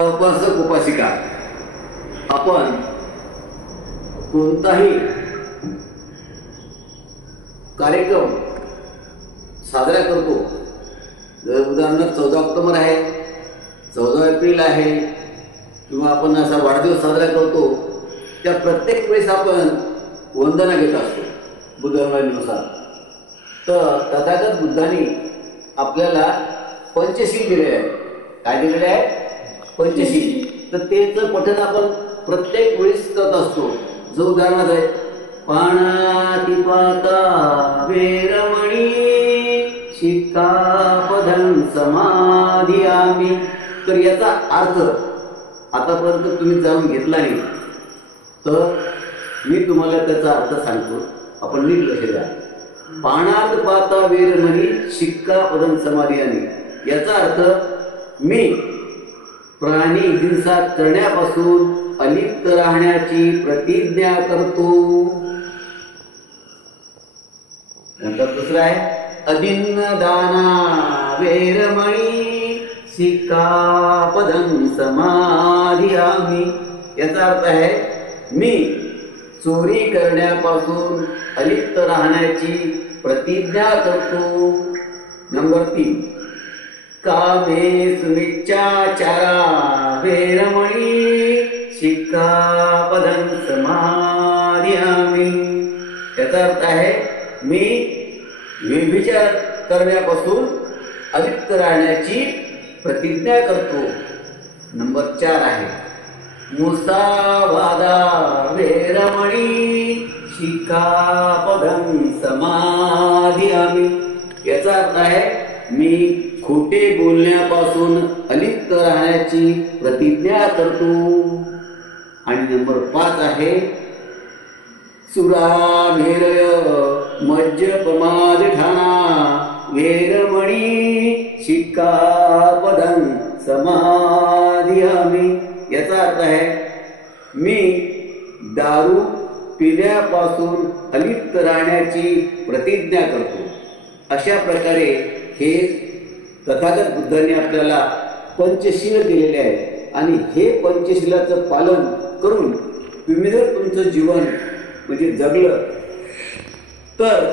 उपासक उपासिका आपण कोणताही कार्यक्रम साजरा करतो। उदाहरणार्थ 14 ऑक्टोबर आहे, 14 एप्रिल आहे किंवा आपण असा वाढदिवस साजरा करतो, त्या प्रत्येक वेळेस आपण वंदना घेत असतो बुद्धधर्मानुसार। तर तथागत बुद्धांनी आपल्याला पंचशील दिले आहे। काय दिलेले आहे? पंचशील। तर तेच पठण आपण प्रत्येक वेळेस करत असतो। जो उदाहरणार्थ आहे पाणातिपाता वेरमणी शिक्कापदं समाधियामि। तर याचा अर्थ आतापर्यंत तुम्ही जाणून घेतला नाही, तर मी तुम्हाला त्याचा अर्थ सांगतो। आपण नीट लक्ष द्या। पाणातिपाता वेरमणी शिक्कापदं समाधियामि याचा अर्थ मी प्राणी हिंसा करण्यापासून अलिप्त राहण्याची प्रतिज्ञा करतो। नंतर दुसरा आहे अदिन्नदाना वेरमणी शिक्कापदं समाधियामि। याचा अर्थ आहे मी चोरी करण्यापासून अलिप्त राहण्याची प्रतिज्ञा करतो। नंबर 3 कामेषु मिच्छाचारा वेरमणी शिक्कापदं समाधियामि। याचा अर्थ आहे मी व्यभिचार करण्यापासून अलिप्त राहण्याची प्रतिज्ञा करतो। नंबर 4 आहे मुसावादा वेरमणी शिक्कापदं समाधियामि। याचा अर्थ आहे मी खोटे बोलण्यापासून अलिप्त राहण्याची प्रतिज्ञा करतो। आणि नंबर 5 आहे सुरामेरय मज्जपमादठाना वेरमणी शिक्कापदं समाधियामि। याचा अर्थ आहे मी दारू पिण्यापासून अलिप्त राहण्याची प्रतिज्ञा करतो। अशा प्रकारे हे तथागत बुद्धांनी आपल्याला पंचशील दिलेले आहे। आणि हे पंचशीलाचं पालन करून तुम्ही जर तुमचं जीवन म्हणजे जगलं तर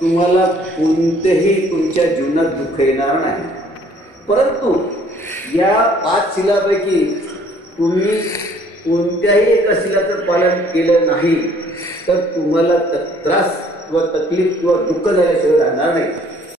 तुम्हाला कोणतेही तुमच्या जीवनात दुःख येणार नाही। परंतु या 5 शिलापैकी तुम्ही कोणत्याही एका शिलाचं पालन केलं नाही तर तुम्हाला त्रास किंवा तकलीफ किंवा दुःख झाल्याशिवाय राहणार नाही।